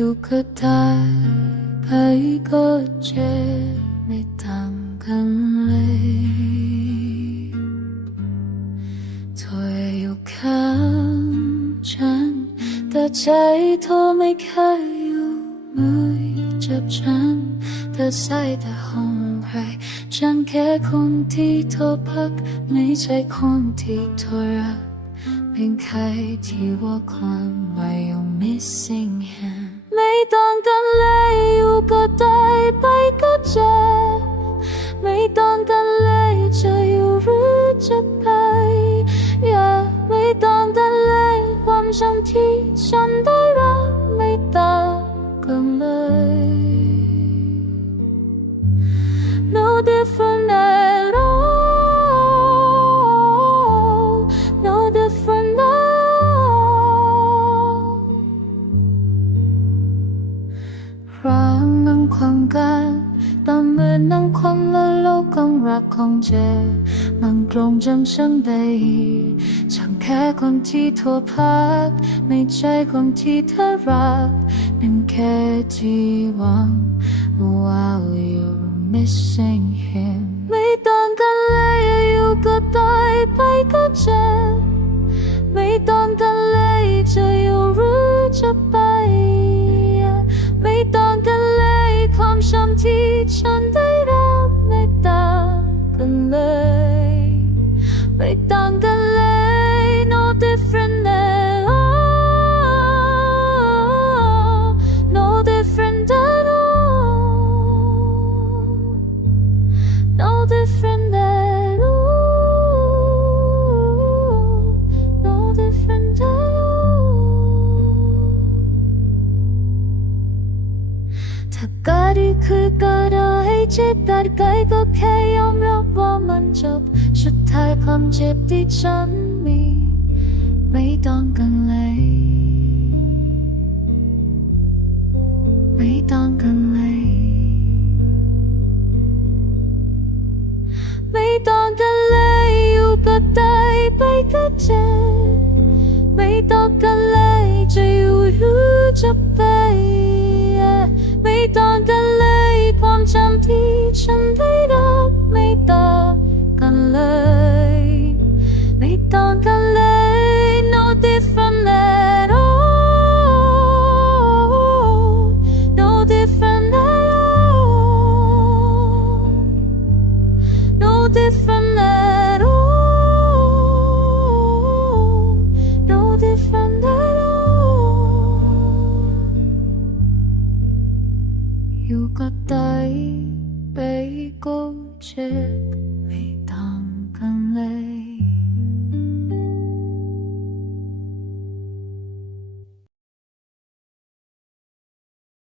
อยู่ก็ได้ไปก็เจ็บไม่ต่างกันเลยเธออยู่ข้างฉันแต่ใจเธอไม่เคยอยู่มือจับฉันเธอใส่แต่ห้องใครฉันแค่คนที่เธอพักไม่ใช่คนที่เธอรักเป็นใครที่ว่าความว่า you're missing him ไม่ต้องกันเลยอยู่ก็ได้ไปก็เจ็บไม่ต้องกันเลยจะอยู่หรือจะไปอย่าไม่ต้องกันเลยความจำที่ฉันได้รับไม่ต่างกันเลย No different at all No different at all เรานั่งควงกันตามมือนั่งควงและโลกของรักของเจ็บมันตรงจำฉันได้ฉันแค่คนที่เธอพักไม่ใช่คนที่เธอรักเป็นแค่ที่หวัง While you're missing him ไม่ต้องกันเลยอยู่ก็ได้ไปก็เจ็บไม่ต้องกันเลยจะอยู่หรือจะไปไม่ต้องกันเลยความช้ำที่ฉันได้รับไม่ต่างกันเลยไม่ต่างกันเลย No different at all No different at all No different at all No different at all ถ้าก็ดีคือก็รอให้เจ็บแต่ไกลก็แค่ยอมรับว่ามันจบสุดท้ายความเจ็บที่ฉันมีไม่ต้องกันเลยไม่ต้องกันเลยไม่ต้องกันเลยอยู่ก็ได้ไปก็เจ็บไม่ต้องกันเลยจะอยู่หรือจะไปไม่ต้องกันเลยความจำที่ฉันได้รับไม่ต่างกันเลยไม่ต้องกันเลย No different at all No different at all No different at all No different at all อยู่ก็ได้ไปก็เจ็บ